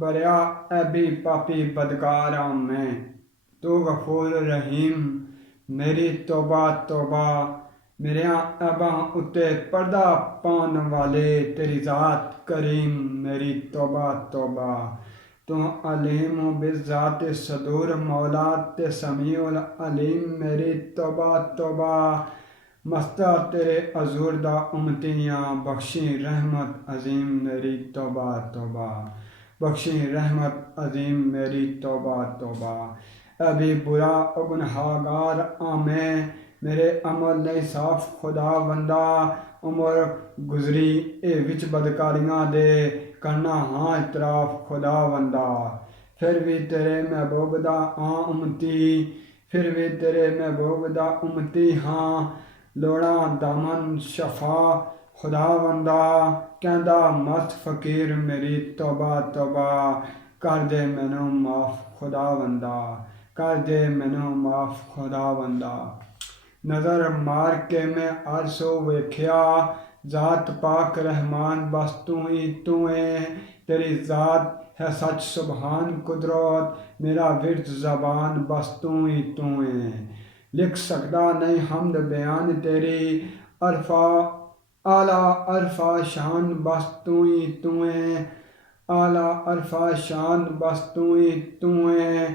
बरया AB पापी बदकारा मैं, तो गफूर रहीम मेरी तौबा तौबा। मेरे ऐबा उत्ते पर्दा पान वाले तेरी ज़ात करीम मेरी तौबा तौबा। तू अलीम बिज़ात सदूर मौला ते समीउल अलीम मेरी तौबा तौबा। मस्ता तेरे अजूर दा उमतियाँ बख्शी रहमत अजीम मेरी तौबा तौबा। बख्शी रहमत अजीम मेरी तौबा तौबा। अभी बुरा गुनहागार आमे मेरे अमल नहीं साफ खुदा बंदा। उम्र गुजरी ए विच बदकारियां दे करना हाँ इतराफ खुदा बंदा। फिर भी तेरे महबूब दा उमती, फिर भी तेरे महबूब दा उमती हाँ। लोड़ा दामन शफा खुदा बंदा। कहंदा मस्त फकीर मेरी तौबा तौबा। कर दे मैनू माफ खुदा बंदा, कर दे मैनू माफ खुदा बंदा। नज़र मार के मैं अरसो वेख्या, ज़ात पाक रहमान बस तू ही तू है। तेरी ज़ात है सच सुबहान कुदरत मेरा विर्द ज़बान बस तू ही तू है। लिख सकदा नहीं हमद बयान तेरी अरफा आला अरफा शान बस तू ही तू है। आला अरफा शान बस तू ही तू है।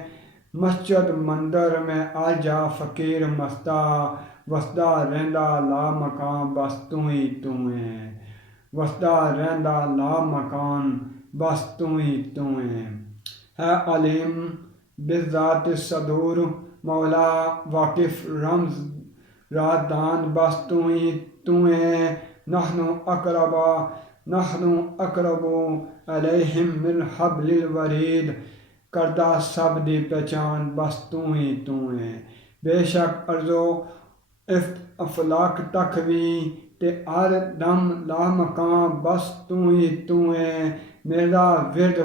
मस्जिद मंदिर में आजा फकीर मस्ता, वसदा रहंदा ला मकान बस तू ही तू है। वसदा रहंदा ला मकान बस तू ही तू है अलीम बिज़ात सदूर मौला वाकिफ रमज रादान बस तू ही तू है। नहनु अकरबा नहनु अकरबो अलैहिम मिन हब्लिल वरीद। करदा सब दी पहचान बस तू ही तू है। बेशक अर्जो अफलाक तक भी ते हर दम ला मकान बस तू ही तू है। मेरा विरद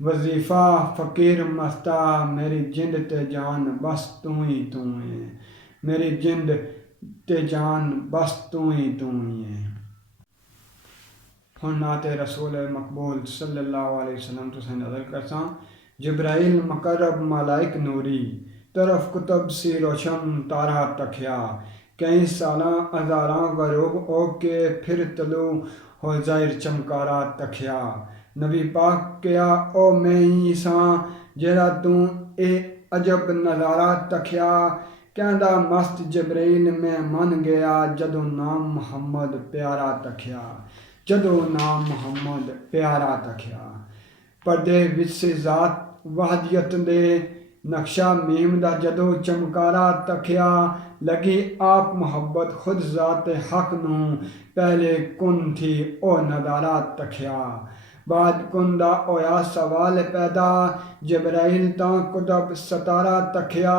वजीफा फ़कीर मस्ता मेरी जिंद ते जान बस तू ही तू है। मेरी जिंद ते जान बस तू ही है। हुण नाते रसूल मकबूल सल्लल्लाहु अलैहि वसल्लम तुसें नज़र करसां। जिब्राइल मकरब मलाइक नूरी तरफ कुतब सी रोशन तारा तख्या। कई सालां हज़ारां गरूब ओके फिर तलू हो ज़ाहिर चमकारा तख्या। नबी पाक क्या ओ मैं ही सां जेड़ा तू ए अजब नज़ारा तख्या। कहंदा मस्त जबरील मैं मन गया जदों नाम मुहम्मद प्यारा तख्या। जदों नाम मुहम्मद प्यारा तख्या। पर्दे विच से ज़ात वहदियत दे नक्शा मीम दा जदों चमकारा तख्या। लगी आप मोहब्बत खुद ज़ात हक नू पहले कुन थी ओ नज़ारा तख्या। बाद कुन दा होया सवाल पैदा जबराइल तां कुतब सतारा तख्या।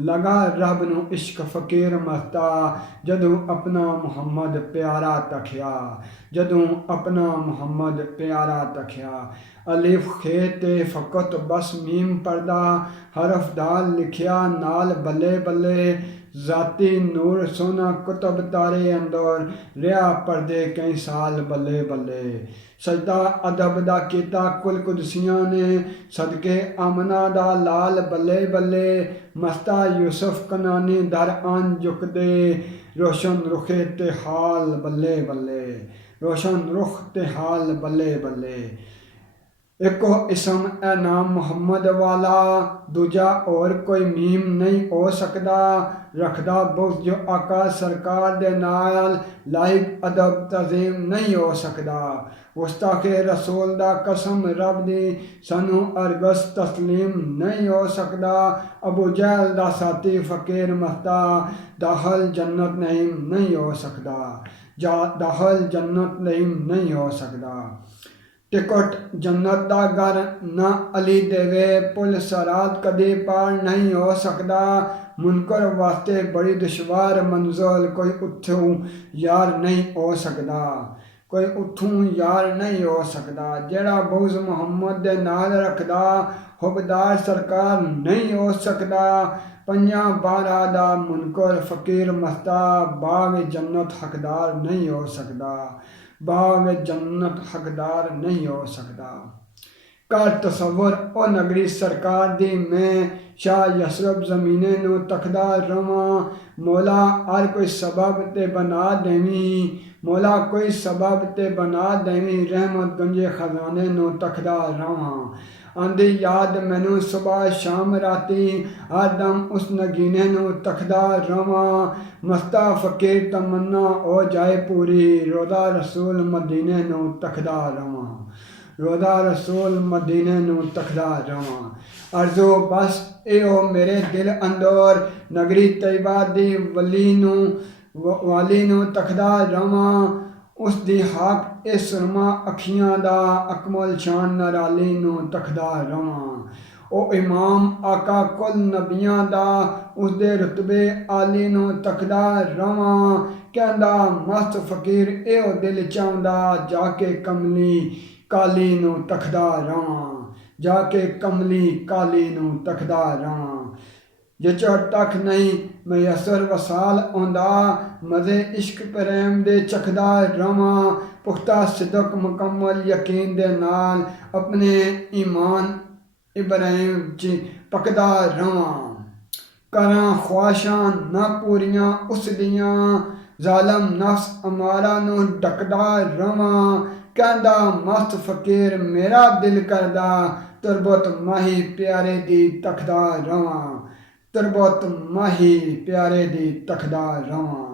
लगा रब नू इश्क फ़कीर मस्ता जदों अपना मुहम्मद प्यारा तख्या। जदों अपना मुहम्मद प्यारा तख्या। अलिफ खे ते फ़कत बस मीम पर्दा हरफ दाल लिखिया नाल बल्ले बल्ले। ज़ाती नूर सोना कुतब तारे अंदर रिया पर्दे कई साल बल्ले बल्ले। सजदा अदब दा कीता कुल कुदसियां ने सदके आमना दा लाल बल्ले बल्ले। मस्ता यूसुफ कनानी दर आन झुकदे रोशन रुखे ते हाल बल्ले बल्ले। रोशन रुख ते हाल बल्ले बल्ले। एको इसम ए नाम मुहम्मद वाला दूजा और कोई मीम नहीं हो सकदा। रखदा बुग़्ज़ जो आका सरकार दे नाल लाइक अदब तज़ीम नहीं हो सकदा। गुस्ताखे रसूल दा कसम रब दी सानू अरगस तस्लीम नहीं हो सकदा। अबू जहल दा साथी फ़कीर मस्ता दाखिल जन्नत नहीं हो सकदा। दाखिल जन्नत नहीं हो सकदा। टिकट जन्नत दा घर ना अली देवे पुल सरात कदी पार नहीं हो सकदा। मुनकर वास्ते बड़ी दुश्वार मंज़िल कोई उत्थों यार नहीं हो सकदा। कोई उत्थों यार नहीं हो सकदा। जेड़ा बुग़्ज़ मुहम्मद दे नाल रखदा हुबदार सरकार नहीं हो सकदा। पंजा बारा दा मुनकर फ़कीर मस्ता बाग जन्नत हकदार नहीं हो सकदा। बाग जन्नत हकदार नहीं हो सकदा। कर तसव्वुर ओ नगरी सरकार दी मैं शाह यसरब ज़मीने नू तकदा रवां मौला हर कोई सबब ते बना देवीं मौला कोई सबब ते बना देवीं रहमत गंजे खजाने नू तकदा रवां आंदी याद मैनू सुबह शाम राती हर दम उस नगीने नू तकदा रवां मस्ता फकीर तमन्ना हो जाए पूरी रोज़ा रसूल मदीने नू तकदा रवां रोज़ा रसूल मदीने नू तकदा रवां अर्ज़ो बस एहो मेरे दिल अंदर नगरी तैयबा दी वाली नू तकदा रवां उस दी हक ए सुरमा अखियां दा अकमल शान नराली नू तकदा रवां ओ इमाम आका कुल नबियां दा उस दे रुतबे आली नू तकदा रवां कहंदा मस्त फकीर एहो दिल चाहुंदा जाके कमली काली नू तकदा रवां जाके कमली काली नू तकदा रवां जिचो तक नहीं मयसर वसाल आंदा मज़े इश्क प्रेम दे चखदा रवां पुख्ता सिदक मुकम्मल यकीन दे नाल अपने ईमान इब्राहिम च पकदा रवां करां ख्वाहिशां ना पूरियां उस दियां ज़ालम नफ्स अमारा नू डकदा रवां कहंदा मस्त फकीर मेरा दिल करदा तुरबत माही प्यारे दी तकदा रवां तुरबत माही प्यारे दी तकदा रवां।